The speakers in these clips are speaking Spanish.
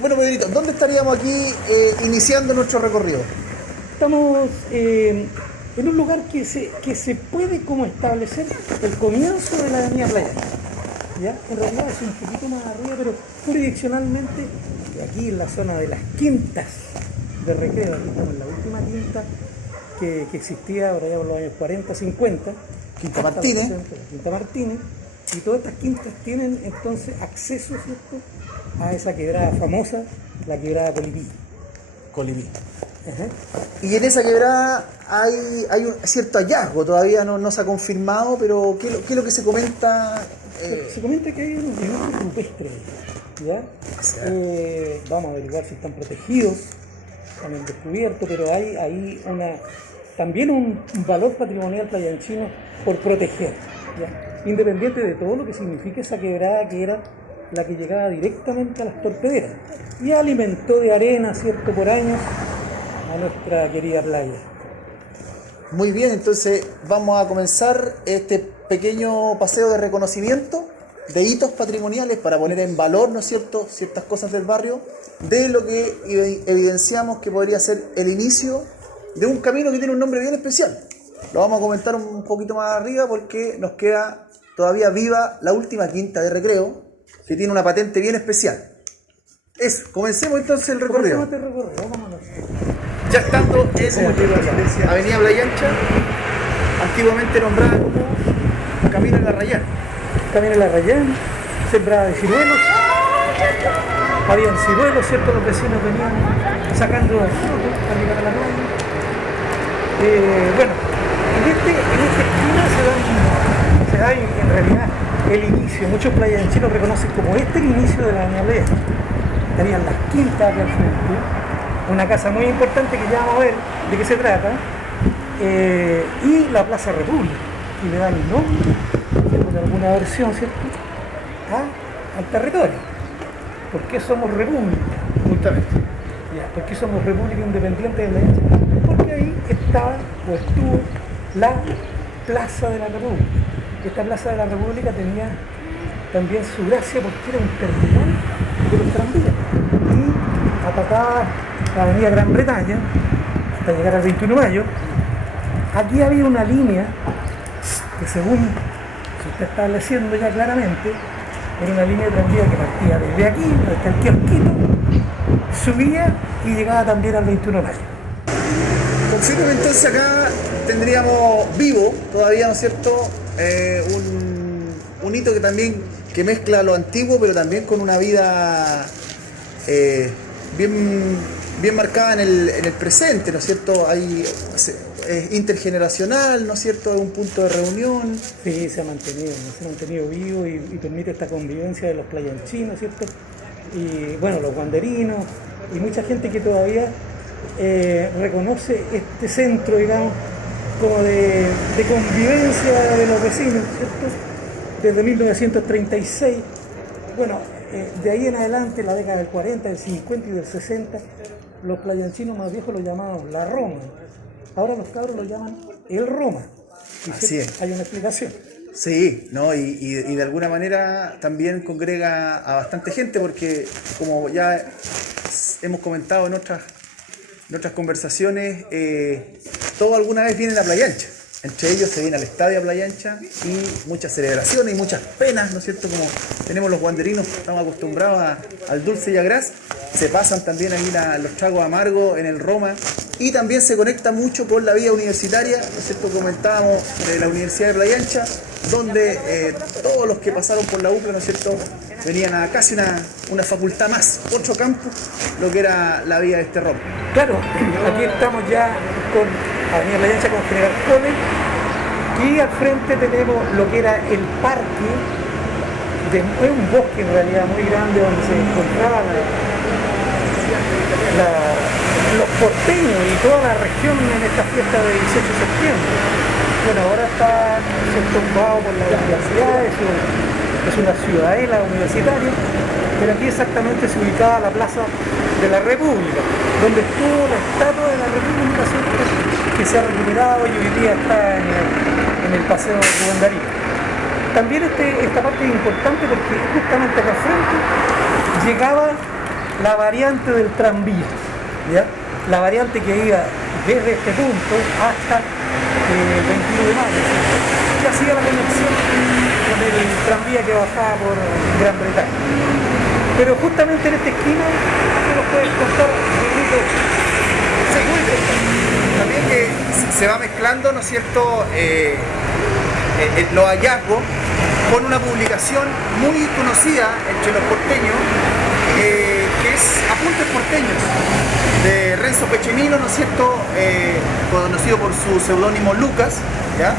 Bueno, Pedrito, ¿dónde estaríamos aquí iniciando nuestro recorrido? Estamos en un lugar que se puede como establecer el comienzo de la avenida Playa. ¿Ya? En realidad es un poquito más arriba, pero jurisdiccionalmente, aquí en la zona de las quintas de Recreo, aquí estamos en la última quinta que existía ahora ya por los años 40, 50. Quinta Martínez. Quinta Martínez. Y todas estas quintas tienen entonces acceso, ¿cierto?, a esa quebrada famosa, la quebrada Colipí. Colibrí. Ajá. Y en esa quebrada hay un cierto hallazgo, todavía no se ha confirmado, pero ¿qué es lo que se comenta? Se comenta que hay unos dibujos rupestres, ¿ya? Vamos a averiguar si están protegidos, están en descubierto, pero hay también un valor patrimonial playanchino por proteger, ¿ya? Independiente de todo lo que significa esa quebrada, que era la que llegaba directamente a las torpederas y alimentó de arena, ¿cierto?, por años a nuestra querida playa. Muy bien, entonces vamos a comenzar este pequeño paseo de reconocimiento de hitos patrimoniales para poner en valor, ¿no es cierto?, ciertas cosas del barrio, de lo que evidenciamos que podría ser el inicio de un camino que tiene un nombre bien especial. Lo vamos a comentar un poquito más arriba porque nos queda todavía viva la última quinta de Recreo, que tiene una patente bien especial. Eso, comencemos entonces el recorrido. Vámonos. Ya estando en Avenida Playa Ancha, antiguamente nombrada como Camino de la Rayana. Camino de la Rayán, sembrada de ciruelos. Habían ciruelos, ¿cierto? Los vecinos venían sacando frutos para llegar a la playa. Bueno, en esta esquina se da en realidad el inicio. Muchos playanchinos reconocen como el inicio de la avenida Playa. Tenían las quintas aquí al frente, una casa muy importante que ya vamos a ver de qué se trata, y la Plaza República, que le da el nombre, ¿cierto?, de alguna versión, ¿cierto?, al territorio. ¿Por qué somos república? Justamente. Ya, ¿por qué somos república independiente de la Ancha? Porque ahí estaba o estuvo la Plaza de la República. Esta Plaza de la República tenía también su gracia porque era un terminal de los tranvías y atacaba la avenida Gran Bretaña hasta llegar al 21 de mayo. Aquí había una línea que, según se está estableciendo ya claramente, era una línea de tranvía que partía desde aquí, hasta el kiosquito, subía y llegaba también al 21 de mayo. Confirmo, entonces acá tendríamos vivo todavía, ¿no es cierto?, un hito que también que mezcla lo antiguo, pero también con una vida bien marcada en el presente, ¿no es cierto? Es intergeneracional, ¿no es cierto? Es un punto de reunión. Sí, se ha mantenido vivo y permite esta convivencia de los playanchinos, ¿cierto? Y bueno, los guanderinos y mucha gente que todavía reconoce este centro, digamos, como de convivencia de los vecinos, ¿cierto? Desde 1936, bueno, de ahí en adelante, la década del 40, del 50 y del 60, los playanchinos más viejos lo llamaban la Roma. Ahora los cabros lo llaman el Roma. Y Así es. hay una explicación. Sí, ¿no? Y de alguna manera también congrega a bastante gente porque, como ya hemos comentado en otras conversaciones, todo alguna vez viene a Playa Ancha. Entre ellos se viene al estadio a Playa Ancha y muchas celebraciones y muchas penas, ¿no es cierto? Como tenemos los guanderinos, estamos acostumbrados al dulce y a gras, se pasan también ahí los tragos amargos en el Roma y también se conecta mucho con la vida universitaria, ¿no es cierto? Comentábamos de la Universidad de Playa Ancha, donde todos los que pasaron por la UPLA, ¿no es cierto?, venían a casi una facultad más, otro campus, lo que era la vida de este Roma. Claro, aquí estamos ya con Avenida Playa Ancha, con General Cole, y al frente tenemos lo que era el parque, es un bosque en realidad muy grande donde se encontraban los porteños y toda la región en esta fiesta de 18 de septiembre. Bueno, ahora está tumbado por la universidad, es una ciudadela universitaria, pero aquí exactamente se ubicaba la Plaza de la República, donde estuvo la estatua de la República, ¿cierto?, que se ha recuperado y hoy día está en el Paseo Rubén Darío. También esta parte es importante porque justamente acá al frente llegaba la variante del tranvía, ¿ya? La variante que iba desde este punto hasta el 21 de mayo, y hacía la conexión con el tranvía que bajaba por Gran Bretaña. Pero justamente en esta esquina, ¿qué nos puedes contar? Sí, también que se va mezclando, ¿no es cierto?, los hallazgos con una publicación muy conocida entre los porteños, que es Apuntes Porteños, de Renzo Pechenino, ¿no es cierto?, conocido por su seudónimo Lucas, ¿ya?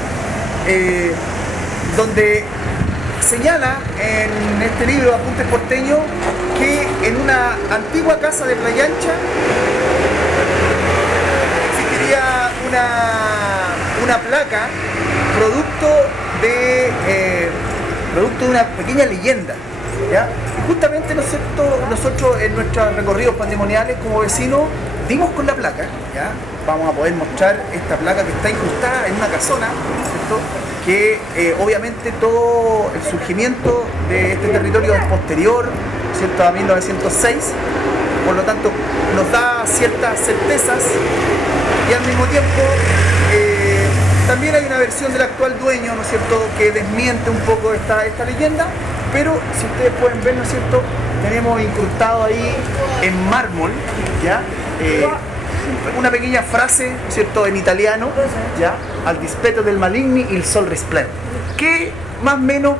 Donde señala en este libro Apuntes Porteños que en una antigua casa de Playa Ancha existiría una placa producto de una pequeña leyenda, ¿ya? Y justamente nosotros en nuestros recorridos pandemoniales como vecinos dimos con la placa, ¿ya? Vamos a poder mostrar esta placa que está incrustada en una casona, ¿cierto?, que obviamente todo el surgimiento de este territorio es posterior, ¿cierto?, a 1906, por lo tanto nos da ciertas certezas y al mismo tiempo también hay una versión del actual dueño, ¿no es cierto?, que desmiente un poco esta leyenda, pero si ustedes pueden ver, ¿no es cierto?, tenemos incrustado ahí en mármol, ¿ya?, una pequeña frase, ¿no es cierto?, en italiano, ¿ya?, al dispetto del maligni il sol risplende, que más o menos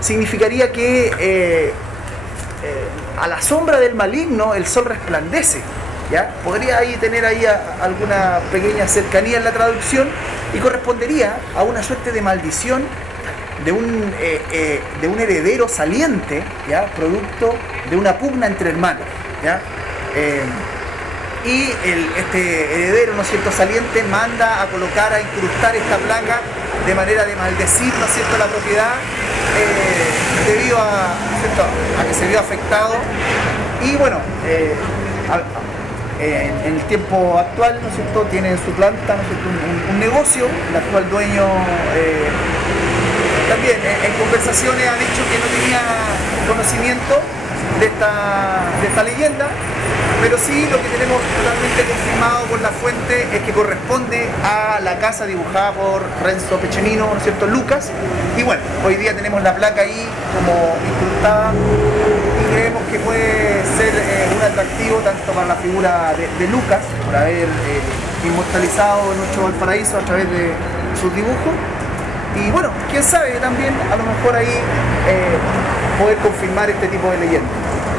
significaría que a la sombra del maligno el sol resplandece, ¿ya? Podría ahí tener alguna pequeña cercanía en la traducción y correspondería a una suerte de maldición de un heredero saliente, ¿ya?, producto de una pugna entre hermanos, ¿ya? Y este heredero, ¿no es cierto?, saliente manda a colocar, a incrustar esta placa de manera de maldecir, ¿no es cierto?, la propiedad debido a que se vio afectado. Y bueno, en el tiempo actual, ¿no es cierto?, tiene en su planta, ¿no es cierto?, un negocio. El actual dueño también en conversaciones ha dicho que no tenía conocimiento de esta leyenda, pero sí lo que tenemos totalmente confirmado por la fuente es que corresponde a la casa dibujada por Renzo Pechenino, ¿no es cierto?, Lucas. Y bueno, hoy día tenemos la placa ahí como incrustada y creemos que puede ser un atractivo tanto para la figura de Lucas, por haber inmortalizado nuestro Valparaíso a través de sus dibujos. Y bueno, quién sabe, también a lo mejor ahí poder confirmar este tipo de leyendas.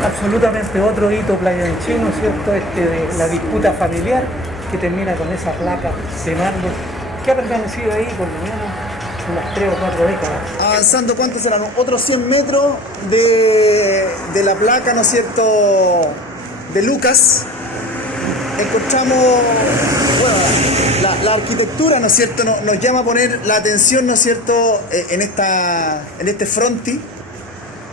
Absolutamente otro hito playanchino, ¿cierto?, de la disputa familiar que termina con esa placa de mármol que ha permanecido ahí por lo menos unas 3 o 4 décadas. Avanzando, ¿cuántos serán? Otros 100 metros de la placa, ¿no es cierto?, de Lucas. Encontramos, bueno, la arquitectura, ¿no es cierto?, nos llama a poner la atención, ¿no es cierto?, en este frontis,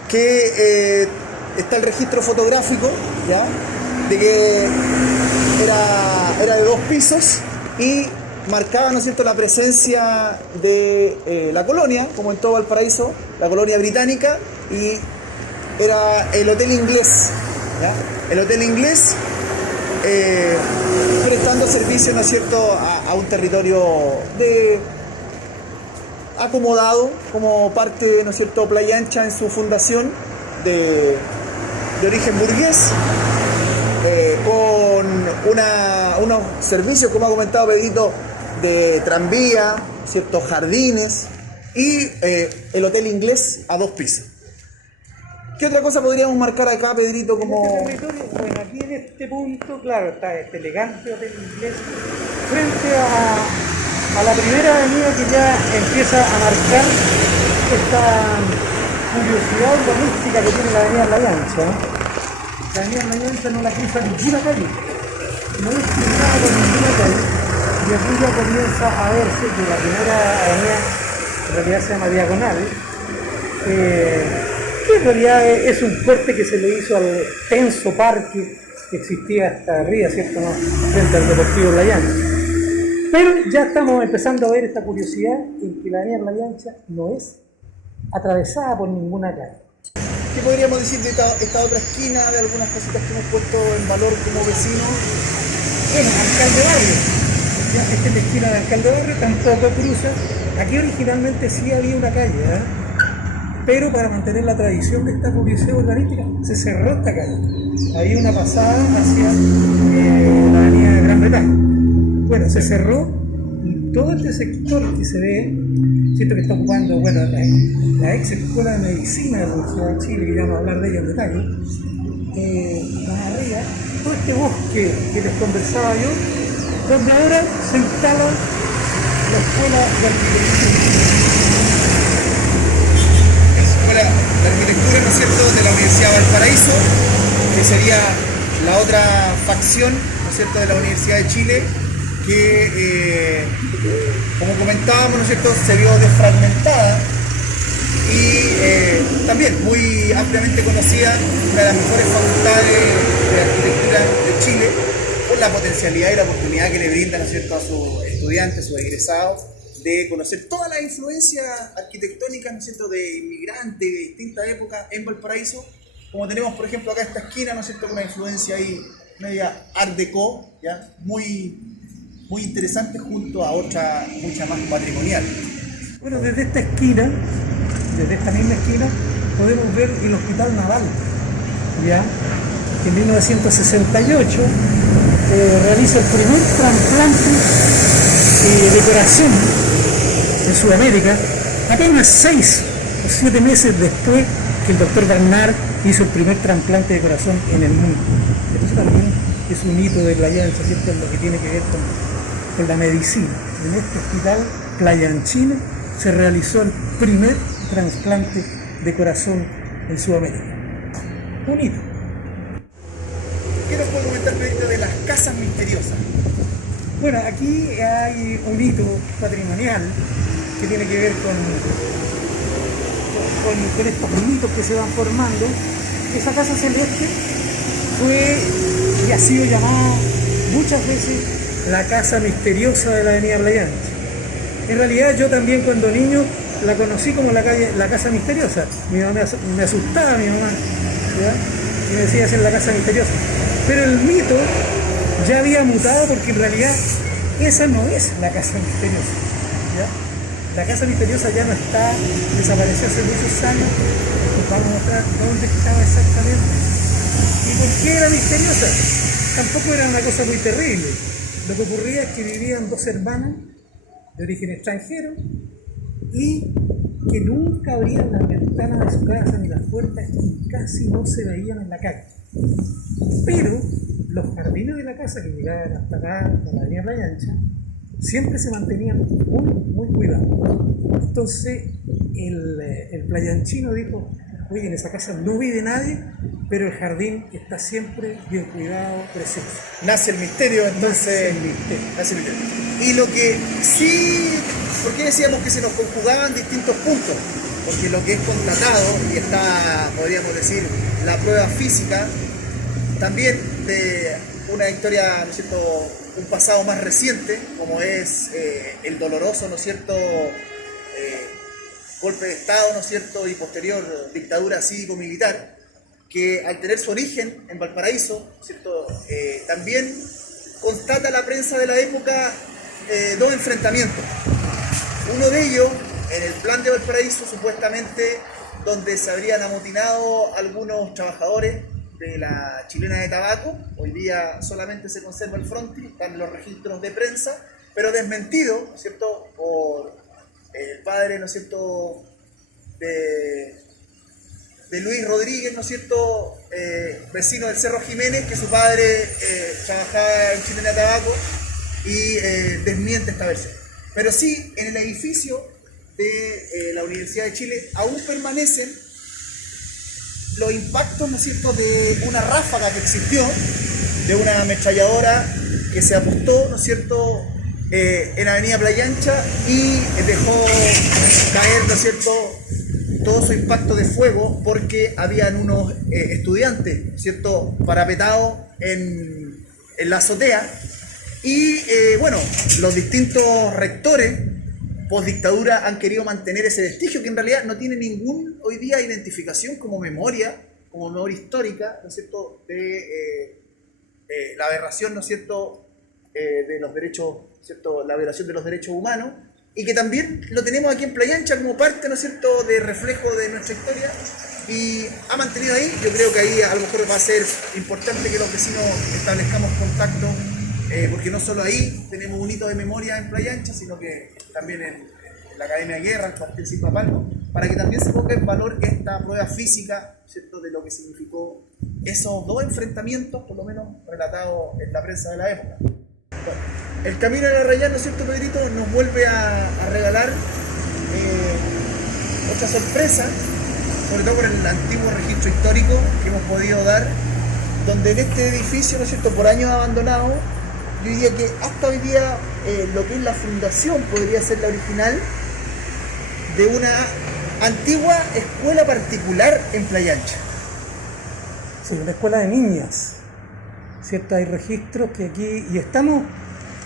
que está el registro fotográfico, ¿ya?, de que era de 2 pisos y marcaba, ¿no es cierto?, la presencia de la colonia, como en todo Valparaíso, la colonia británica, y era el Hotel Inglés, ¿ya? El Hotel Inglés prestando servicio, ¿no es cierto?, a un territorio acomodado como parte, ¿no es cierto?, Playa Ancha en su fundación de origen burgués, con unos servicios, como ha comentado Pedrito, de tranvía, ciertos jardines y el Hotel Inglés a 2 pisos. ¿Qué otra cosa podríamos marcar acá, Pedrito, como...? En este territorio, bueno, aquí en este punto, claro, está este elegante Hotel Inglés frente a la primera avenida que ya empieza a marcar esta curiosidad urbanística que tiene la avenida Playa Ancha, ¿no? La avenida Playa Ancha no la cruza ninguna calle, no es cruzada por ninguna calle, y aquí ya comienza a verse que la primera avenida en realidad se llama Diagonal, que en realidad es un corte que se le hizo al tenso parque que existía hasta arriba, ¿cierto?, ¿no?, frente al Deportivo Playa Ancha. Pero ya estamos empezando a ver esta curiosidad en que la avenida Playa Ancha no es atravesada por ninguna calle. ¿Qué podríamos decir de esta otra esquina, de algunas cositas que hemos puesto en valor como vecinos? Bueno, Alcalde Barrio. Ya, esta es la esquina de Alcalde Barrio, tampoco cruza. Aquí originalmente sí había una calle, ¿eh? Pero para mantener la tradición de esta publicidad urbanística se cerró esta calle. Había una pasada hacia la avenida de Gran Bretaña. Bueno, se cerró y todo este sector que se ve, siento que está ocupando, bueno, la ex escuela de medicina de la Universidad de Chile, que ya vamos a hablar de ella en detalle, más arriba, todo este bosque que les conversaba yo, donde ahora se instala la escuela de arquitectura. Escuela de Arquitectura, ¿no es cierto?, de la Universidad de Valparaíso, que sería la otra facción, ¿no es cierto?, de la Universidad de Chile, que, como comentábamos, ¿no es cierto?, se vio desfragmentada y también muy ampliamente conocida, una de las mejores facultades de arquitectura de Chile, por la potencialidad y la oportunidad que le brinda, ¿no es cierto?, a sus estudiantes, a sus egresados, de conocer todas las influencias arquitectónicas, ¿no es cierto?, de inmigrantes de distintas épocas en Valparaíso, como tenemos, por ejemplo, acá esta esquina, ¿no es cierto?, con una influencia ahí media art déco, ¿ya?, muy interesante, junto a otra mucha más patrimonial. Bueno, desde esta esquina, desde esta misma esquina, podemos ver el Hospital Naval, ¿ya?, que en 1968 realiza el primer trasplante de corazón en Sudamérica, apenas 6 o 7 meses después que el doctor Bernard hizo el primer trasplante de corazón en el mundo. Eso también es un hito de Playa Ancha, ¿cierto?, en lo que tiene que ver con la medicina. En este hospital Playa Anchina se realizó el primer trasplante de corazón en Sudamérica. Un hito. ¿Qué nos puede comentar, Pedrito, de las casas misteriosas? Bueno, aquí hay un hito patrimonial que tiene que ver con estos mitos que se van formando. Esa casa celeste fue y ha sido llamada muchas veces la casa misteriosa de la avenida Playa Ancha. En realidad yo también cuando niño la conocí como la casa misteriosa. Mi mamá me asustaba, mi mamá, ¿ya?, y me decía, esa es la casa misteriosa. Pero el mito ya había mutado, porque en realidad esa no es la casa misteriosa, ¿ya? La casa misteriosa ya no está, desapareció hace muchos años. Vamos a mostrar dónde estaba exactamente y por qué era misteriosa. Tampoco era una cosa muy terrible. Lo que ocurría es que vivían dos hermanas de origen extranjero y que nunca abrían las ventanas de su casa ni las puertas, y casi no se veían en la calle. Pero los jardines de la casa, que llegaban hasta acá, a la avenida Playa Ancha, siempre se mantenían muy cuidados. Entonces el playanchino dijo, oye, en esa casa no vive nadie, pero el jardín está siempre bien cuidado, precioso. Nace el misterio, entonces. Nace el misterio. Y lo que sí, ¿por qué decíamos que se nos conjugaban distintos puntos? Porque lo que es constatado, y está, podríamos decir, la prueba física, también de una historia, ¿no es cierto?, un pasado más reciente, como es el doloroso, ¿no es cierto?, golpe de Estado, ¿no es cierto?, y posterior dictadura cívico-militar, que al tener su origen en Valparaíso, ¿no es cierto?, también constata la prensa de la época dos enfrentamientos. Uno de ellos, en el plan de Valparaíso, supuestamente, donde se habrían amotinado algunos trabajadores de la chilena de tabaco. Hoy día solamente se conserva el frontis, están los registros de prensa, pero desmentido, ¿no es cierto?, por el padre, ¿no es cierto?, de Luis Rodríguez, ¿no es cierto?, vecino del Cerro Jiménez, que su padre trabajaba en chilena de tabaco, y desmiente esta versión. Pero sí, en el edificio de la Universidad de Chile aún permanecen los impactos, ¿no es cierto?, de una ráfaga que existió, de una ametralladora que se apostó, ¿no es cierto?, en Avenida Playa Ancha, y dejó caer, ¿no es cierto?, todo su impacto de fuego, porque habían unos estudiantes, ¿no es cierto?, parapetados en la azotea, y bueno, los distintos rectores, post dictadura han querido mantener ese vestigio que en realidad no tiene ningún hoy día identificación como memoria histórica, ¿no es cierto?, de la aberración, ¿no es cierto?, de los derechos, ¿cierto?, la violación de los derechos humanos, y que también lo tenemos aquí en Playa Ancha como parte, ¿no es cierto?, de reflejo de nuestra historia, y ha mantenido ahí. Yo creo que ahí a lo mejor va a ser importante que los vecinos establezcamos contacto, porque no solo ahí tenemos un hito de memoria en Playa Ancha, sino que también en la Academia de Guerra, el cuartel Silvapalco, para que también se ponga en valor esta prueba física, ¿cierto?, de lo que significó esos dos enfrentamientos, por lo menos relatados en la prensa de la época. Bueno, el camino de la Arrayán, ¿no es cierto, Pedrito?, nos vuelve a regalar otra sorpresa, sobre todo por el antiguo registro histórico que hemos podido dar, donde en este edificio, ¿no es cierto?, por años abandonado, yo diría que hasta hoy día lo que es la fundación podría ser la original de una antigua escuela particular en Playa Ancha. Sí, una escuela de niñas, ¿cierto? Hay registros que aquí, y estamos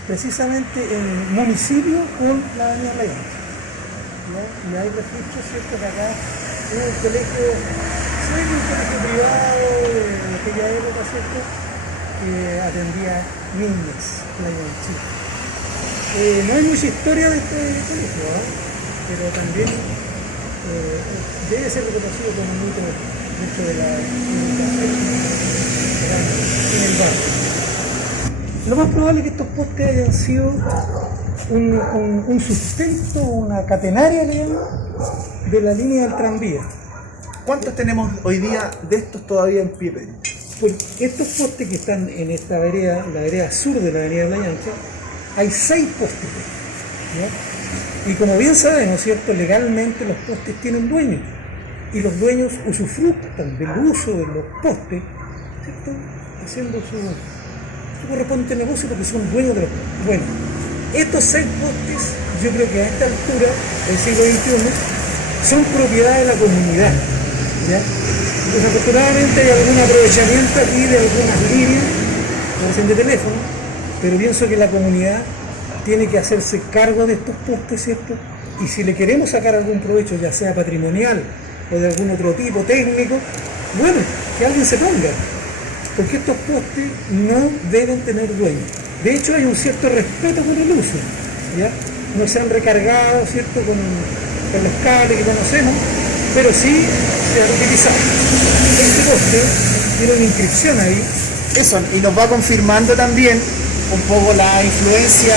precisamente en municipio con la avenida Playa Ancha, ¿no? Y hay registros, ¿cierto?, que acá hubo un colegio, un colegio privado de aquella época, ¿cierto?, que atendía niñas Playa Ancha. No hay mucha historia de este colegio, ¿eh? Pero también debe ser reconocido como un hito dentro de la en el barrio. Lo más probable es que estos postes hayan sido un sustento, una catenaria, le llaman, de la línea del tranvía. ¿Cuántos tenemos hoy día de estos todavía en pie, Pedro? Pues estos postes que están en esta vereda, la vereda sur de la avenida Playa Ancha, hay 6 postes, ¿no? Y como bien sabemos, ¿cierto?, legalmente los postes tienen dueños y los dueños usufructan del uso de los postes, ¿cierto?, haciendo su correspondiente negocio porque son dueños de los postes. Bueno, estos 6 postes, yo creo que a esta altura del siglo XXI, son propiedad de la comunidad, ¿ya? Desafortunadamente hay algún aprovechamiento aquí de algunas líneas de teléfono, pero pienso que la comunidad tiene que hacerse cargo de estos postes, ¿cierto? Y si le queremos sacar algún provecho, ya sea patrimonial o de algún otro tipo técnico, bueno, que alguien se ponga, porque estos postes no deben tener dueño. De hecho, hay un cierto respeto por el uso, ¿ya? No se han recargado, ¿cierto?, con los cables que conocemos, pero sí se han utilizado. Este poste tiene una inscripción ahí. Eso, y nos va confirmando también un poco la influencia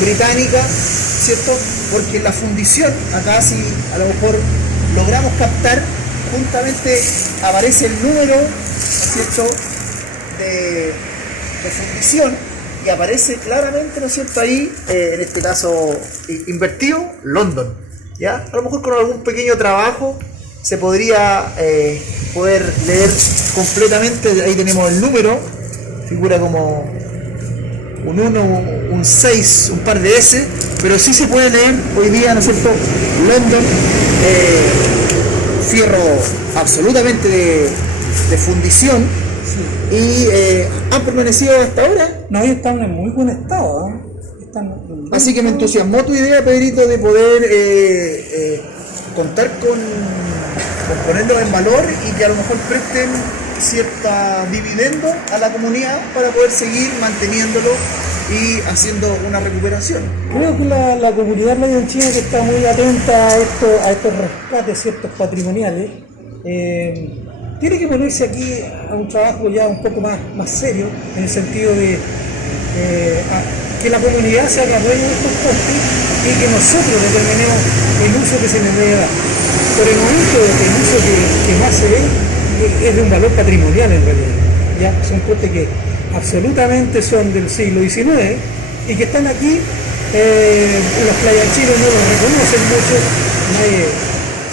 británica, ¿cierto? Porque la fundición, acá si a lo mejor logramos captar, juntamente aparece el número, ¿cierto?, de fundición, y aparece claramente, ¿no es cierto?, ahí, en este caso invertido, London, ¿ya? A lo mejor con algún pequeño trabajo se podría poder leer completamente. Ahí tenemos el número, figura como un 1, un 6, un par de S, pero sí se puede leer hoy día, ¿no es cierto?, London, fierro absolutamente de fundición. Sí. Y han permanecido hasta ahora. No, ellos están en muy buen estado, ¿eh? Así que me entusiasmó tu idea, Pedrito, de poder contar con ponerlos en valor y que a lo mejor presten cierta dividendo a la comunidad para poder seguir manteniéndolo y haciendo una recuperación. Creo que la comunidad playanchina, que está muy atenta a estos rescates, ciertos patrimoniales, tiene que ponerse aquí a un trabajo ya un poco más serio, en el sentido de que la comunidad se haga dueña de estos postes y que nosotros determinemos el uso que se les debe dar. Por el momento, el uso que más se ve es de un valor patrimonial en realidad. ¿Ya? Son postes que absolutamente son del siglo XIX y que están aquí. Los playanchinos no los reconocen mucho, nadie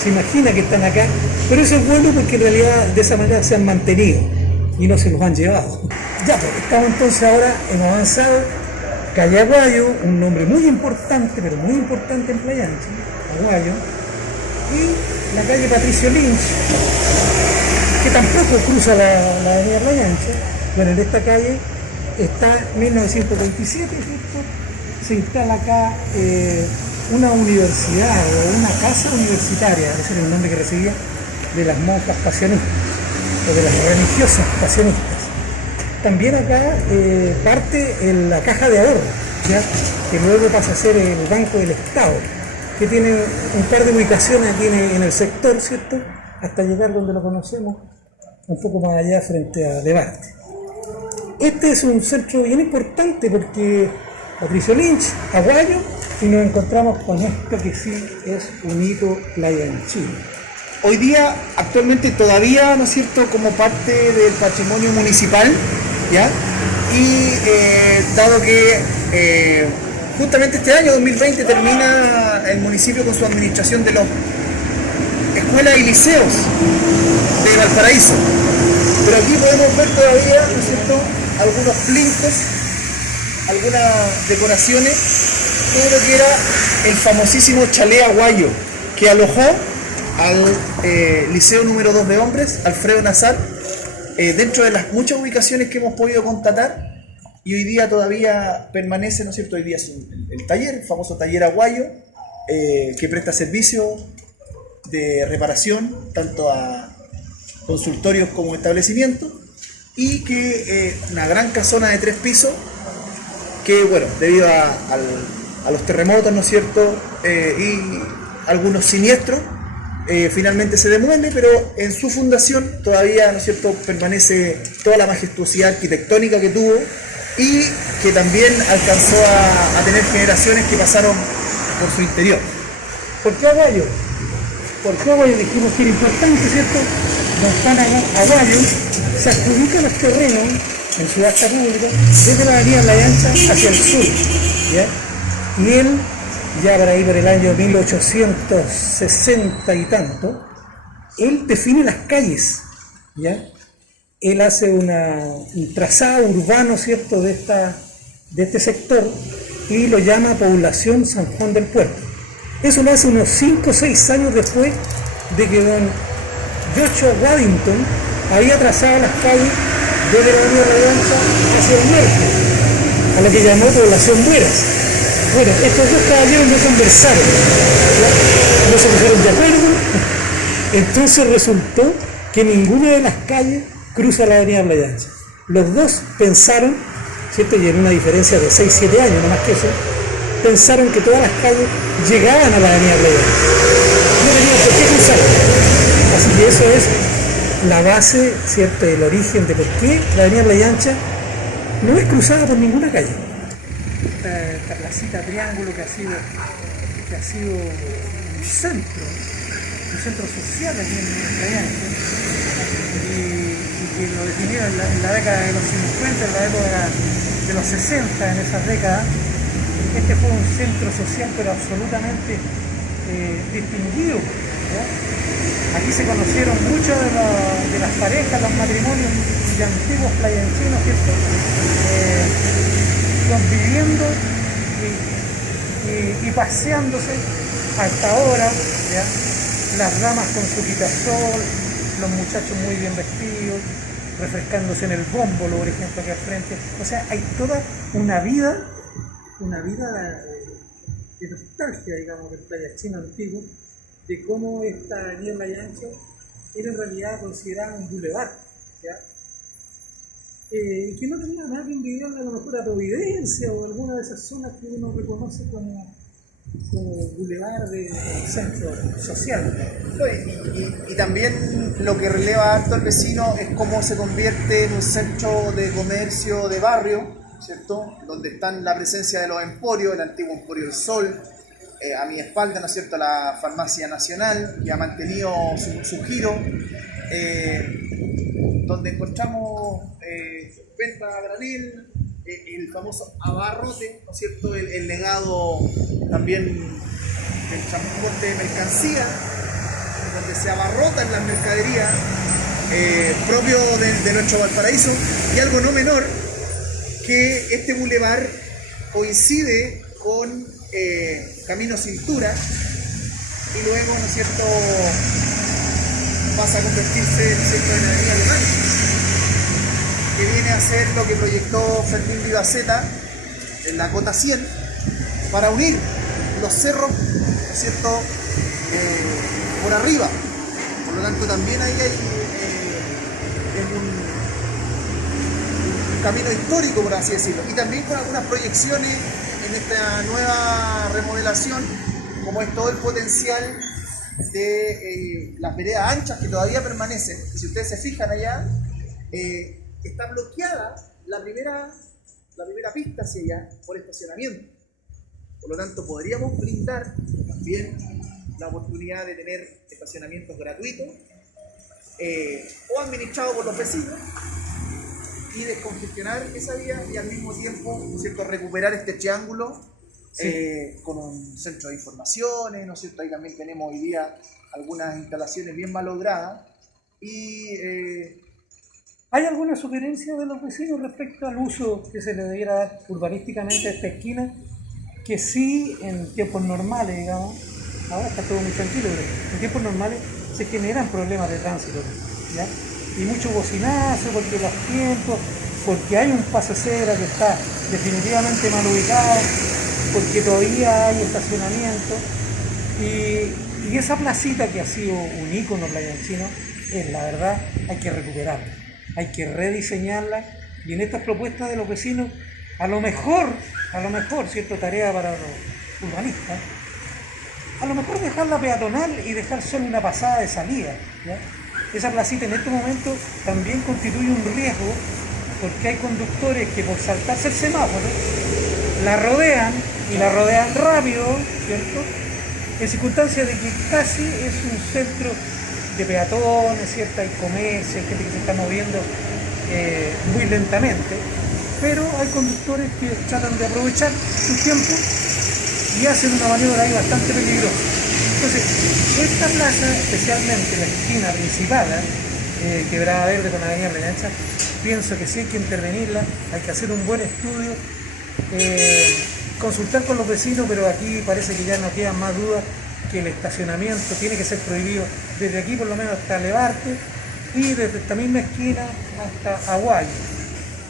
se imagina que están acá, pero eso es bueno porque en realidad de esa manera se han mantenido y no se los han llevado. Ya, pues estamos entonces ahora en avanzado calle Aguayo, un nombre muy importante, pero muy importante en Playa Ancha, Aguayo, y la calle Patricio Lynch, que tampoco cruza la avenida Playa Ancha. Bueno, en esta calle está 1927, se instala acá una universidad o una casa universitaria, ese era el nombre que recibía, de las monjas pasionistas o de las religiosas pasionistas. También acá parte en la caja de ahorro, ¿ya? Que luego pasa a ser el Banco del Estado, que tiene un par de ubicaciones aquí en el sector, ¿cierto? Hasta llegar donde lo conocemos, un poco más allá frente a Debate. Este es un centro bien importante porque Patricio Lynch, Aguayo, y nos encontramos con esto que sí es un hito playa en Chile. Hoy día, actualmente todavía, ¿no es cierto?, como parte del patrimonio municipal, ¿ya? Y dado que justamente este año 2020 termina el municipio con su administración de las escuelas y liceos de Valparaíso. Pero aquí podemos ver todavía, ¿no es cierto?, algunos plintos, algunas decoraciones, todo lo que era el famosísimo Chalet Aguayo, que alojó al Liceo número 2 de Hombres, Alfredo Nazar, dentro de las muchas ubicaciones que hemos podido constatar, y hoy día todavía permanece, ¿no es cierto? Hoy día es el taller, el famoso taller Aguayo, que presta servicio de reparación tanto a consultorios como establecimientos, y que una gran casona de 3 pisos, que bueno, debido a los terremotos, ¿no es cierto? Y algunos siniestros, finalmente se demuele, pero en su fundación todavía, ¿no es cierto?, permanece toda la majestuosidad arquitectónica que tuvo y que también alcanzó a tener generaciones que pasaron por su interior. ¿Por qué Aguayo? ¿Por qué Aguayo? Dijimos que era importante, ¿cierto? Don Juan Aguayo se adjudica los terrenos en subasta pública desde la avenida Playa Ancha hacia el sur, ¿ya? Y él, ya por ahí por el año 1860 y tanto, él define las calles, ¿ya? Él hace un trazado urbano, ¿cierto?, de este sector, y lo llama Población San Juan del Puerto. Eso lo hace unos 5 o 6 años después de que don Joshua Waddington había trazado las calles desde la avenida Playa Ancha hacia el norte, a lo que llamó Población Bueras. Bueno, estos dos caballeros no conversaron, ¿ya? No se pusieron de acuerdo, entonces resultó que ninguna de las calles cruza la avenida Playa Ancha. Los dos pensaron, ¿cierto?, y en una diferencia de 6-7 años, no más que eso, pensaron que todas las calles llegaban a la avenida Playa Ancha. No tenían por qué cruzar. Así que eso es la base, ¿cierto?, el origen de por qué la avenida Playa Ancha no es cruzada por ninguna calle. Esta placita Triángulo que ha sido un centro social aquí en Playa Ancha, y que lo definieron en la década de los 50, en la época de los 60, en esas décadas. Este fue un centro social pero absolutamente distinguido, ¿ya? Aquí se conocieron muchas de las parejas, los matrimonios de antiguos playancinos, ¿cierto? Conviviendo y paseándose hasta ahora, ¿ya? Las damas con su quitasol, los muchachos muy bien vestidos, refrescándose en el Bómbolo, por ejemplo, aquí al frente. O sea, hay toda una vida de nostalgia, digamos, del playachino antiguo, de cómo esta avenida Playa Ancha era en realidad considerada un boulevard, ¿ya? Que no tenía nada que envidiarle a lo mejor a Providencia o alguna de esas zonas que uno reconoce como boulevard de centro social. Y también lo que releva harto al vecino es cómo se convierte en un centro de comercio de barrio, ¿cierto?, donde están la presencia de los emporios, el antiguo Emporio del Sol, a mi espalda, ¿no es cierto?, la Farmacia Nacional, que ha mantenido su giro, donde encontramos venta a granel, el famoso abarrote, ¿no es cierto?, el legado también del transporte de mercancía, donde se abarrotan las mercaderías propio de nuestro Valparaíso, y algo no menor, que este bulevar coincide con Camino Cintura, y luego, ¿no es cierto?, pasa a convertirse, ¿no es cierto?, en Avenida Alemán, que viene a ser lo que proyectó Fermín Vivaceta en la Cota 100, para unir los cerros, ¿no es cierto?, por arriba. Por lo tanto, también ahí hay un camino histórico, por así decirlo, y también con algunas proyecciones en esta nueva remodelación, como es todo el potencial de las veredas anchas que todavía permanecen. Y si ustedes se fijan allá, está bloqueada la primera pista hacia allá por estacionamiento. Por lo tanto, podríamos brindar también la oportunidad de tener estacionamientos gratuitos o administrados por los vecinos y descongestionar esa vía y al mismo tiempo, ¿no es cierto?, recuperar este triángulo con un centro de informaciones, ¿no es cierto? Ahí también tenemos hoy día algunas instalaciones bien malogradas y... ¿Hay alguna sugerencia de los vecinos respecto al uso que se le debiera dar urbanísticamente a esta esquina? Que sí, en tiempos normales, digamos, ahora está todo muy tranquilo, pero en tiempos normales se generan problemas de tránsito, ¿ya? Y mucho bocinazo porque los tiempos, porque hay un paso cebra que está definitivamente mal ubicado, porque todavía hay estacionamiento y esa placita que ha sido un ícono playancino, la verdad, hay que recuperarla, hay que rediseñarla y en estas propuestas de los vecinos, a lo mejor, cierto, tarea para los urbanistas, a lo mejor dejarla peatonal y dejar solo una pasada de salida, ¿ya? Esa placita en este momento también constituye un riesgo porque hay conductores que por saltarse el semáforo la rodean y la rodean rápido, ¿cierto? En circunstancias de que casi es un centro de peatones, ¿cierto? Hay comercio, hay gente que se está moviendo muy lentamente, pero hay conductores que tratan de aprovechar su tiempo y hacen una maniobra ahí bastante peligrosa. Entonces, esta plaza, especialmente la esquina principal, Quebrada Verde con Avenida Playancha, pienso que sí hay que intervenirla, hay que hacer un buen estudio, consultar con los vecinos, pero aquí parece que ya no quedan más dudas que el estacionamiento tiene que ser prohibido desde aquí por lo menos hasta Levarte y desde esta misma esquina hasta Aguayo.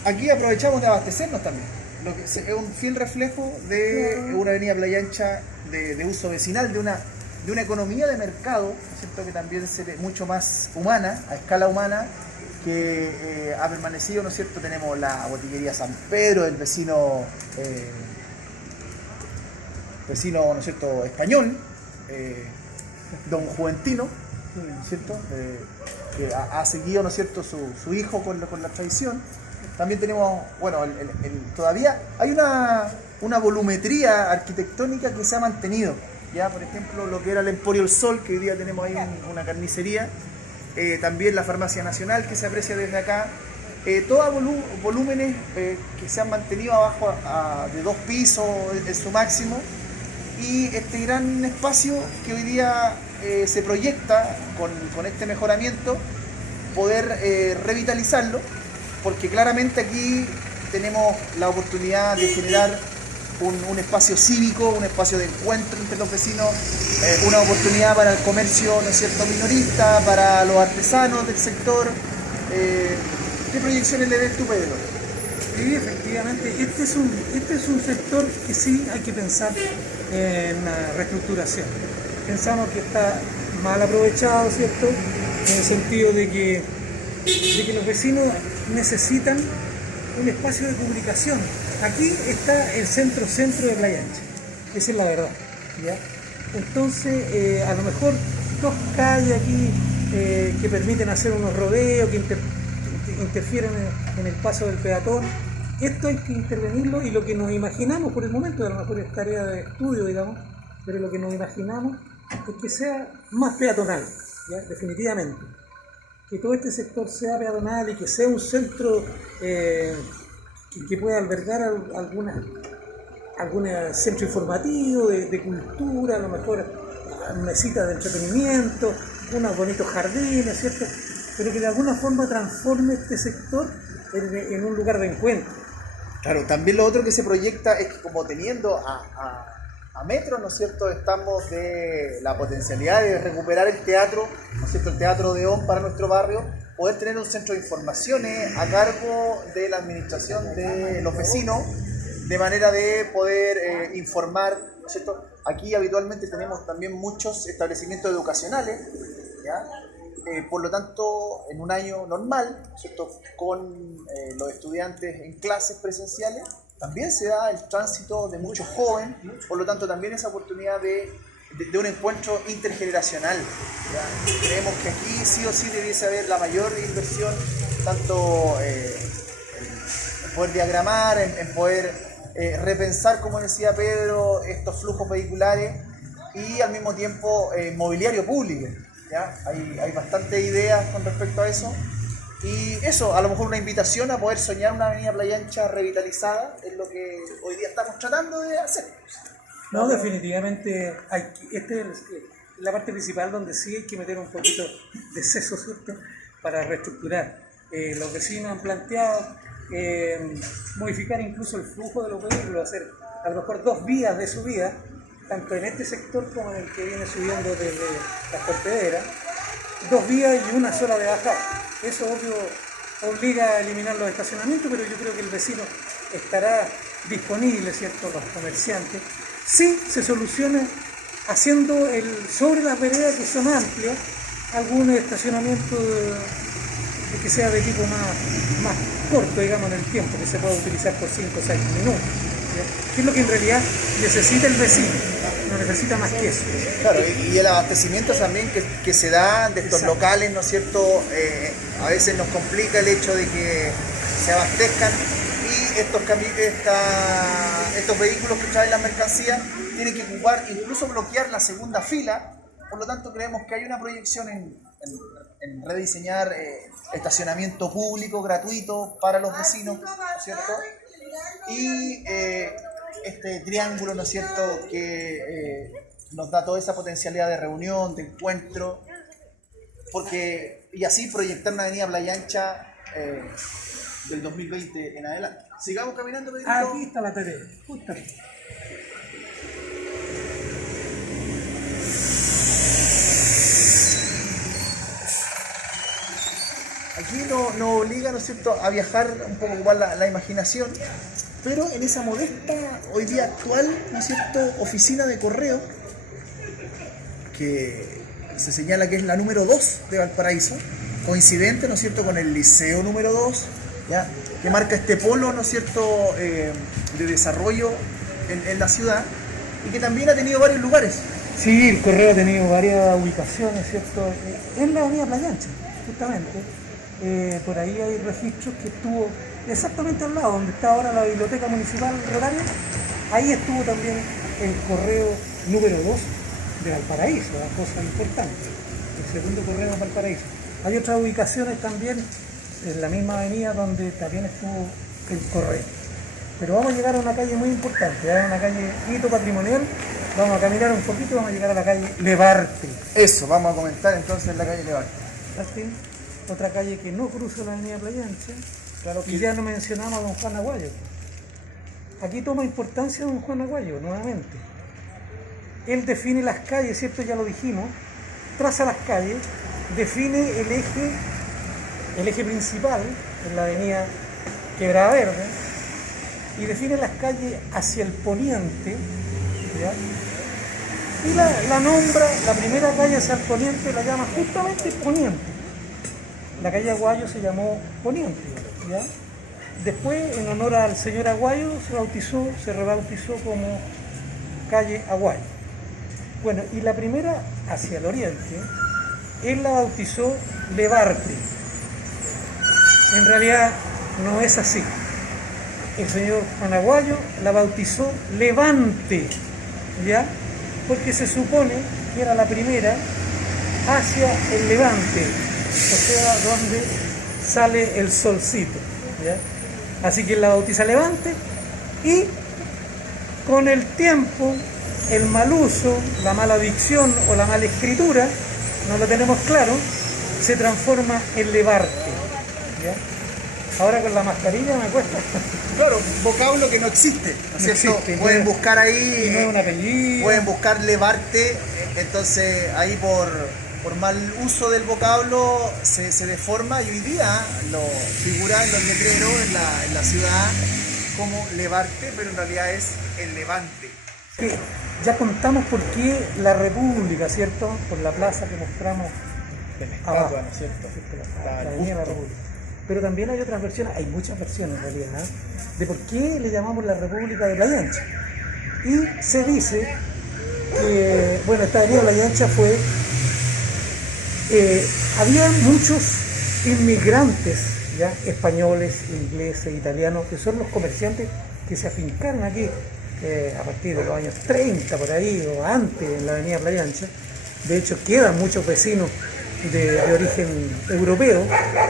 Aquí aprovechamos de abastecernos también, lo que es un fiel reflejo de una avenida Playa Ancha de uso vecinal, de una economía de mercado, ¿cierto?, que también se ve mucho más humana, a escala humana, que ha permanecido, ¿no es cierto? Tenemos la botillería San Pedro, el vecino, ¿no es cierto?, español, don Juventino, ¿no es cierto?, que ha seguido, ¿no es cierto?, su hijo con la tradición. También tenemos, bueno, todavía hay una volumetría arquitectónica que se ha mantenido. Ya, por ejemplo, lo que era el Emporio El Sol, que hoy día tenemos ahí una carnicería, también la Farmacia Nacional, que se aprecia desde acá, todos volúmenes que se han mantenido abajo de 2 pisos en su máximo, y este gran espacio que hoy día se proyecta con este mejoramiento, poder revitalizarlo, porque claramente aquí tenemos la oportunidad de generar un espacio cívico, un espacio de encuentro entre los vecinos, una oportunidad para el comercio, ¿no es cierto?, minorista, para los artesanos del sector. ¿Qué proyecciones le ves tú, Pedro? Sí, efectivamente, este es un sector que sí hay que pensar en la reestructuración. Pensamos que está mal aprovechado, ¿cierto?, en el sentido de que los vecinos necesitan un espacio de comunicación. Aquí está el centro de Playa Ancha, esa es la verdad, ¿ya? Entonces, a lo mejor 2 calles aquí que permiten hacer unos rodeos, que interfieren en el paso del peatón, esto hay que intervenirlo, y lo que nos imaginamos por el momento, a lo mejor es tarea de estudio, digamos, pero lo que nos imaginamos es que sea más peatonal, ¿ya? Definitivamente. Que todo este sector sea peatonal y que sea un centro que pueda albergar algún centro informativo, de cultura, a lo mejor mesitas de entretenimiento, unos bonitos jardines, ¿cierto? Pero que de alguna forma transforme este sector en un lugar de encuentro. Claro, también lo otro que se proyecta es que, como teniendo a metros, ¿no es cierto?, estamos de la potencialidad de recuperar el teatro, ¿no es cierto?, el Teatro Odeón para nuestro barrio, poder tener un centro de informaciones a cargo de la administración de los vecinos, de manera de poder informar, ¿no es cierto? Aquí habitualmente tenemos también muchos establecimientos educacionales, ¿ya? Por lo tanto, en un año normal, ¿no es cierto? Con los estudiantes en clases presenciales, también se da el tránsito de muchos jóvenes, por lo tanto también esa oportunidad de un encuentro intergeneracional, ¿ya? Creemos que aquí sí o sí debiese haber la mayor inversión, tanto en poder diagramar, en poder repensar, como decía Pedro, estos flujos vehiculares y al mismo tiempo mobiliario público, ¿ya? Hay bastantes ideas con respecto a eso. Y eso, a lo mejor una invitación a poder soñar una avenida Playa Ancha revitalizada es lo que hoy día estamos tratando de hacer. No, definitivamente esta es la parte principal donde sí hay que meter un poquito de seso, ¿cierto? Para reestructurar. Los vecinos han planteado modificar incluso el flujo de los vehículos, hacer a lo mejor 2 vías de subida, tanto en este sector como en el que viene subiendo desde la Cortedera, 2 vías y una sola de bajada. Eso obvio obliga a eliminar los estacionamientos, pero yo creo que el vecino estará disponible, ¿cierto? Los comerciantes, si se soluciona haciendo sobre las veredas que son amplias, algún estacionamiento que sea de tipo más corto, digamos, en el tiempo, que se pueda utilizar por 5 o 6 minutos, ¿ya? Que es lo que en realidad necesita el vecino, no necesita más que eso. Claro, y el abastecimiento también que se da de estos locales, ¿no es cierto? A veces nos complica el hecho de que se abastezcan y estos vehículos que traen las mercancías tienen que ocupar, incluso bloquear la segunda fila. Por lo tanto, creemos que hay una proyección en rediseñar estacionamiento público gratuito para los vecinos, ¿no es cierto? Y este triángulo, ¿no es cierto?, que nos da toda esa potencialidad de reunión, de encuentro, y así proyectar una avenida Playa Ancha del 2020 en adelante. Sigamos caminando, Pedrito. Aquí está la tarea, justamente. Aquí nos obliga, ¿no es cierto?, a viajar un poco más la imaginación, pero en esa modesta, hoy día actual, ¿no es cierto?, oficina de correo, que se señala que es la número 2 de Valparaíso, coincidente, ¿no es cierto?, con el liceo número 2, ¿ya?, que marca este polo, ¿no es cierto?, de desarrollo en la ciudad, y que también ha tenido varios lugares. Sí, el correo ha tenido varias ubicaciones, ¿cierto?, en la avenida Playa Ancha, justamente. Por ahí hay registros que estuvo exactamente al lado, donde está ahora la Biblioteca Municipal Rotaria. Ahí estuvo también el correo número 2 de Valparaíso, una cosa importante, el segundo correo de Valparaíso. Hay otras ubicaciones también en la misma avenida donde también estuvo el correo. Pero vamos a llegar a una calle muy importante, a una calle hito patrimonial. Vamos a caminar un poquito y vamos a llegar a la calle Levarte. Eso, vamos a comentar entonces la calle Levarte. Otra calle que no cruza la avenida Playa Ancha, claro que... y ya no mencionamos a don Juan Aguayo. Aquí toma importancia don Juan Aguayo, nuevamente. Él define las calles, ¿cierto? Ya lo dijimos, traza las calles, define el eje principal en la avenida Quebrada Verde, y define las calles hacia el poniente, ¿ya? Y la nombra, la primera calle hacia el poniente la llama justamente Poniente. La calle Aguayo se llamó Poniente, ¿ya? Después, en honor al señor Aguayo, se rebautizó como calle Aguayo. Bueno, y la primera hacia el oriente, él la bautizó Levarte. En realidad no es así. El señor Juan Aguayo la bautizó Levante, ¿ya? Porque se supone que era la primera hacia el levante, o sea, donde sale el solcito, ¿ya? Así que la bautiza Levante, y con el tiempo el mal uso, la mala dicción o la mala escritura, no lo tenemos claro, se transforma en Levarte, ¿ya? Ahora con la mascarilla me cuesta. Claro, vocablo que no existe, ¿no es cierto? Existe, pueden buscar ahí, no es un apellido. Pueden buscar Levarte, entonces ahí por mal uso del vocablo se deforma, y hoy día lo figura en los letreros en la ciudad como Levarte, pero en realidad es el Levante. Que ya contamos por qué la República, ¿cierto? Por la plaza que mostramos De la abajo, estatua, ¿no es cierto? La El Avenida de la busto. República. Pero también hay otras versiones, hay muchas versiones en realidad, ¿eh? De por qué le llamamos la República de Playa Ancha. Y se dice que, bueno, esta Avenida de Playa Ancha fue, había muchos inmigrantes, ¿ya? Españoles, ingleses, italianos, que son los comerciantes que se afincaron aquí a partir de los años 30 por ahí o antes en la Avenida Playa Ancha. De hecho quedan muchos vecinos de origen europeo,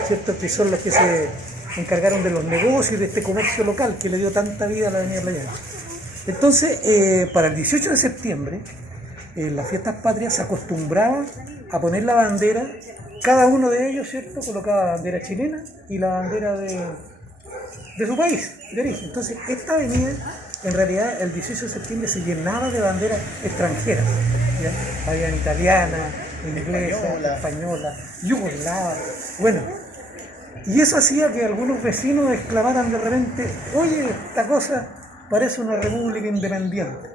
¿cierto? Que son los que se encargaron de los negocios, de este comercio local que le dio tanta vida a la Avenida Playa Ancha. Entonces, para el 18 de septiembre, en las fiestas patrias se acostumbraba a poner la bandera, cada uno de ellos, ¿cierto? Colocaba la bandera chilena y la bandera de su país, de origen. Entonces, esta avenida, en realidad, el 18 de septiembre se llenaba de banderas extranjeras, ¿ya? Habían italianas, inglesas, españolas, yugoslavas, bueno. Y eso hacía que algunos vecinos exclamaran de repente: oye, esta cosa parece una república independiente.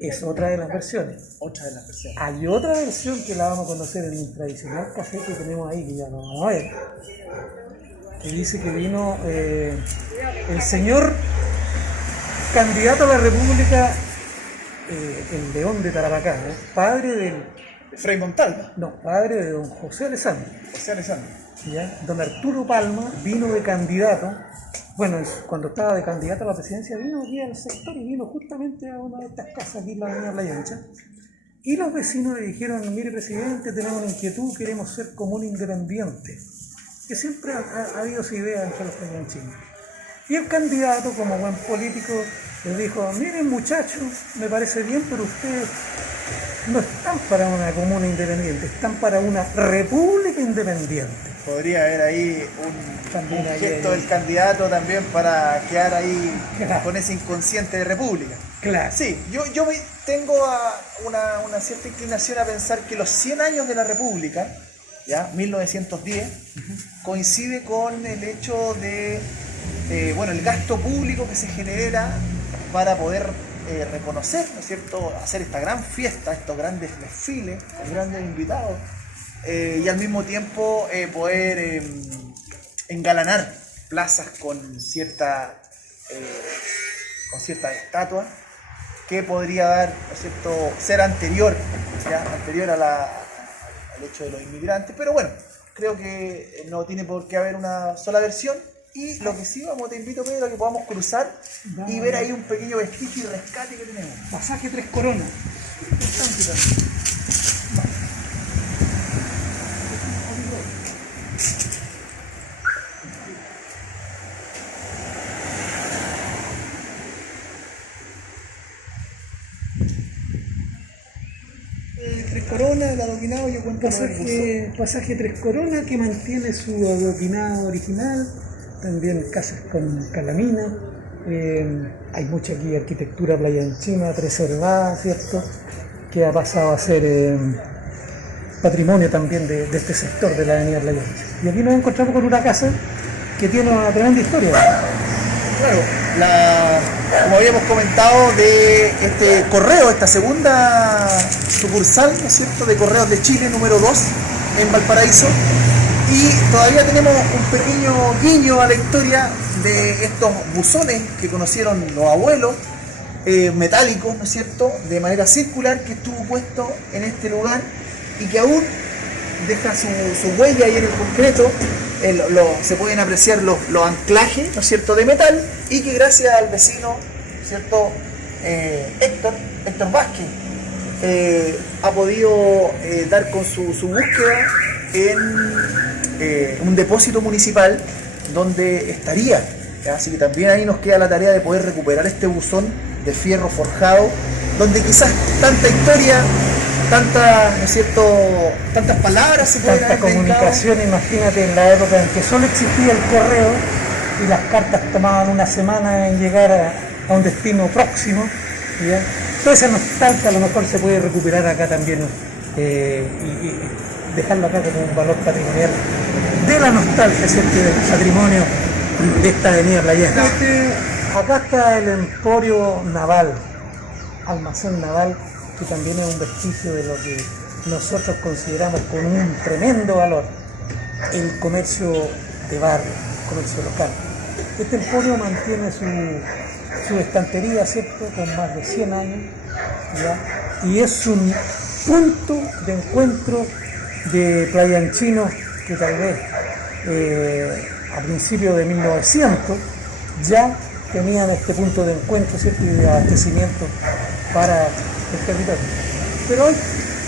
Es otra de las versiones. Otra de las versiones. Hay otra versión que la vamos a conocer en un tradicional café que tenemos ahí, que ya lo vamos a ver, que dice que vino el señor candidato a la república, el León de Tarapacá, ¿no? Padre del... Frei Montalva. No, padre de don José Alessandro. José Alessandro. ¿Ya? Don Arturo Palma vino de candidato, bueno, cuando estaba de candidato a la presidencia, vino aquí al sector y vino justamente a una de estas casas aquí en la Avenida Playa Ancha. Y los vecinos le dijeron: mire, presidente, tenemos una inquietud, queremos ser común independiente. Que siempre ha habido esa idea entre los playanchinos. Y el candidato, como buen político, les dijo: miren, muchachos, me parece bien, pero ustedes no están para una comuna independiente, están para una república independiente. Podría haber ahí un gesto del candidato también para quedar ahí con ese inconsciente de república. Claro. Sí, yo tengo una cierta inclinación a pensar que los 100 años de la república, ya 1910, coincide con el hecho de el gasto público que se genera para poder reconocer, ¿no es cierto?, hacer esta gran fiesta, estos grandes desfiles con grandes invitados, y al mismo tiempo poder engalanar plazas con cierta estatua que podría dar, ¿no es cierto?, ser anterior al hecho de los inmigrantes. Pero bueno, creo que no tiene por qué haber una sola versión. Y lo que sí, te invito, Pedro, a que podamos cruzar y ver ahí un pequeño vestigio y rescate que tenemos. Pasaje Tres Coronas. Importante también. Tres Coronas, el adoquinado, yo cuento Pasaje Tres Coronas, que mantiene su adoquinado original, también casas con calamina, hay mucha aquí arquitectura playanchina preservada, ¿cierto?, que ha pasado a ser patrimonio también de este sector de la Avenida Playa Ancha. Y aquí nos encontramos con una casa que tiene una tremenda historia. Claro, como habíamos comentado, de este correo, esta segunda sucursal, ¿no es cierto?, de Correos de Chile número 2 en Valparaíso, y todavía tenemos un pequeño guiño a la historia de estos buzones que conocieron los abuelos, metálicos, ¿no es cierto?, de manera circular, que estuvo puesto en este lugar y que aún deja su huella ahí en el concreto. Se pueden apreciar los anclajes, ¿no es cierto?, de metal, y que gracias al vecino, ¿no es cierto?, Héctor Vázquez, ha podido dar con su búsqueda en un depósito municipal donde estaría, ¿ya? Así que también ahí nos queda la tarea de poder recuperar este buzón de fierro forjado, donde quizás tanta historia, ¿no es cierto?, tantas palabras se pueden tanta comunicación, imagínate, en la época en que solo existía el correo y las cartas tomaban una semana en llegar a un destino próximo, ¿ya? Toda esa nostalgia a lo mejor se puede recuperar acá también, y dejarlo acá como un valor patrimonial de la nostalgia, ¿cierto?, del patrimonio de esta avenida Playa Ancha. Acá está el Emporio Naval, almacén naval, que también es un vestigio de lo que nosotros consideramos con un tremendo valor, el comercio de barrio, el comercio local. Este emporio mantiene su estantería, ¿cierto?, con más de 100 años, ¿ya? Y es un punto de encuentro de playanchinos que tal vez a principios de 1900 ya tenían este punto de encuentro, ¿cierto?, y de abastecimiento para el territorio. Pero hoy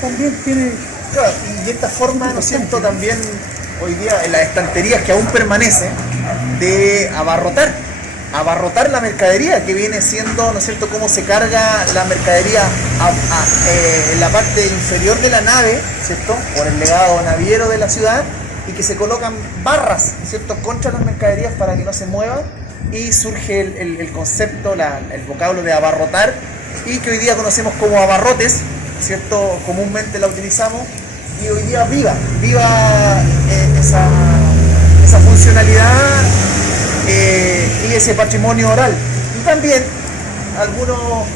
también tiene... Claro, y de esta forma, ¿no es cierto?, también hoy día en las estanterías que aún permanecen, de abarrotar la mercadería, que viene siendo, ¿no es cierto?, cómo se carga la mercadería en la parte inferior de la nave, ¿cierto?, por el legado naviero de la ciudad, y que se colocan barras, ¿no es cierto?, contra las mercaderías para que no se muevan, y surge el concepto, el vocablo de abarrotar, y que hoy día conocemos como abarrotes, ¿cierto?, comúnmente la utilizamos, y hoy día viva esa funcionalidad y ese patrimonio oral. Y también algunos,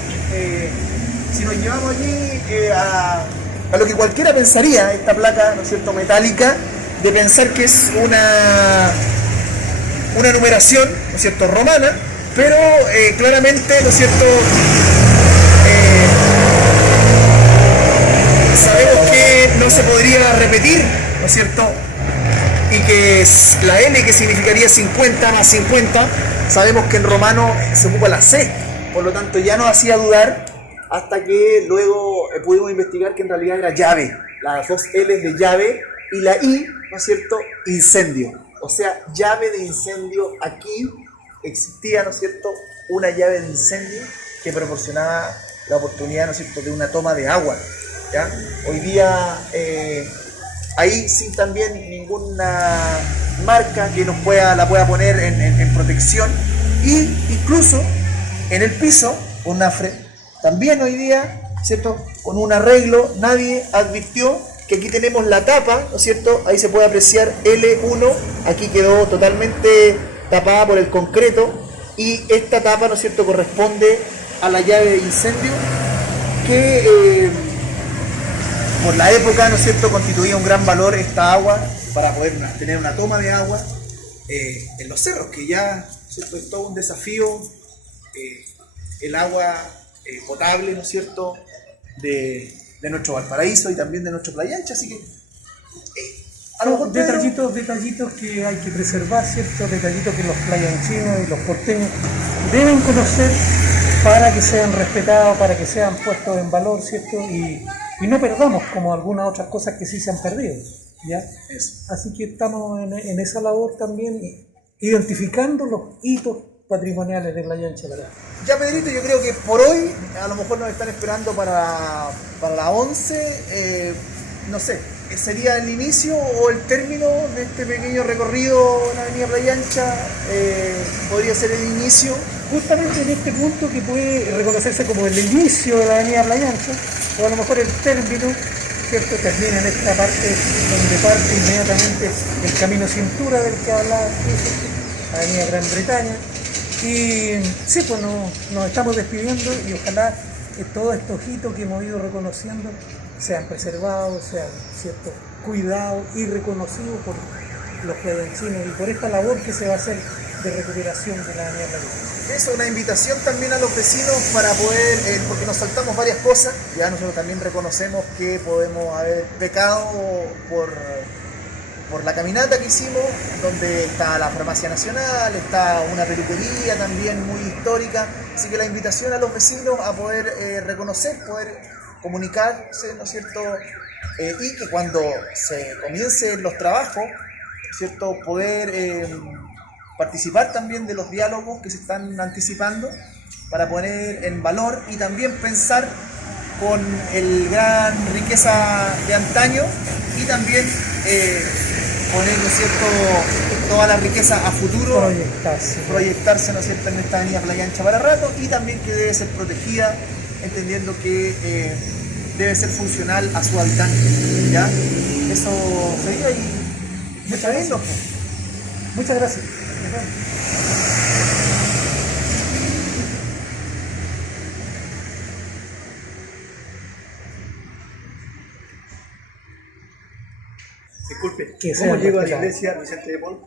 si nos llevamos allí a lo que cualquiera pensaría, esta placa, ¿no es cierto?, metálica, de pensar que es una numeración, ¿no es cierto?, romana, pero claramente, ¿no es cierto?, sabemos que no se podría repetir, ¿no es cierto?, y que la N, que significaría 50 más 50, sabemos que en romano se ocupa la C, por lo tanto ya nos hacía dudar, hasta que luego pudimos investigar que en realidad era llave, las dos L's de llave, y la I, ¿no es cierto?, incendio, o sea, llave de incendio. Aquí existía, ¿no es cierto?, una llave de incendio que proporcionaba la oportunidad, ¿no es cierto?, de una toma de agua, ¿ya? Hoy día ahí sin también ninguna marca que la pueda poner en protección, y incluso en el piso, con Nafre, también hoy día, ¿cierto?, con un arreglo, nadie advirtió que aquí tenemos la tapa, ¿no es cierto?, ahí se puede apreciar L1, aquí quedó totalmente tapada por el concreto, y esta tapa, ¿no es cierto?, corresponde a la llave de incendio, que por la época, ¿no es cierto?, constituía un gran valor esta agua para poder tener una toma de agua en los cerros, que ya, ¿cierto?, es todo un desafío, el agua potable, ¿no es cierto?, de nuestro Valparaíso y también de nuestro Playa Ancha, así que a lo mejor detallitos que hay que preservar, ¿cierto?, detallitos que los playanchinos y los porteños deben conocer para que sean respetados, para que sean puestos en valor, ¿cierto?, y no perdamos como algunas otras cosas que sí se han perdido, ¿ya? Eso. Así que estamos en esa labor también, identificando los hitos patrimoniales de Playa Ancha. Ya, Pedrito, yo creo que por hoy a lo mejor nos están esperando para la 11, no sé, ¿sería el inicio o el término de este pequeño recorrido en la avenida Playa Ancha? ¿Podría ser el inicio? Justamente en este punto que puede reconocerse como el inicio de la avenida Playa Ancha, o a lo mejor el término, ¿cierto?, termina en esta parte donde parte inmediatamente el camino cintura del que hablaba, la avenida Gran Bretaña. Y sí, pues nos estamos despidiendo, y ojalá que todos estos hitos que hemos ido reconociendo sean preservados, sean, ¿cierto?, cuidados y reconocidos por los playanchinos y por esta labor que se va a hacer de recuperación de la avenida Playa Ancha. Eso, una invitación también a los vecinos para poder, porque nos saltamos varias cosas, ya nosotros también reconocemos que podemos haber pecado por la caminata que hicimos, donde está la Farmacia Nacional, está una peluquería también muy histórica, así que la invitación a los vecinos a poder reconocer, poder comunicarse, ¿no es cierto?, y que cuando se comiencen los trabajos, ¿cierto?, poder participar también de los diálogos que se están anticipando para poner en valor y también pensar con el gran riqueza de antaño, y también poner, ¿no es cierto?, toda la riqueza a futuro, proyectarse, ¿no es cierto?, en esta avenida Playa Ancha para rato, y también que debe ser protegida, entendiendo que debe ser funcional a su habitante, ¿ya? Eso sería, y muchas gracias. que ¿Cómo sean llegó a la respetados. iglesia Vicente de Paul?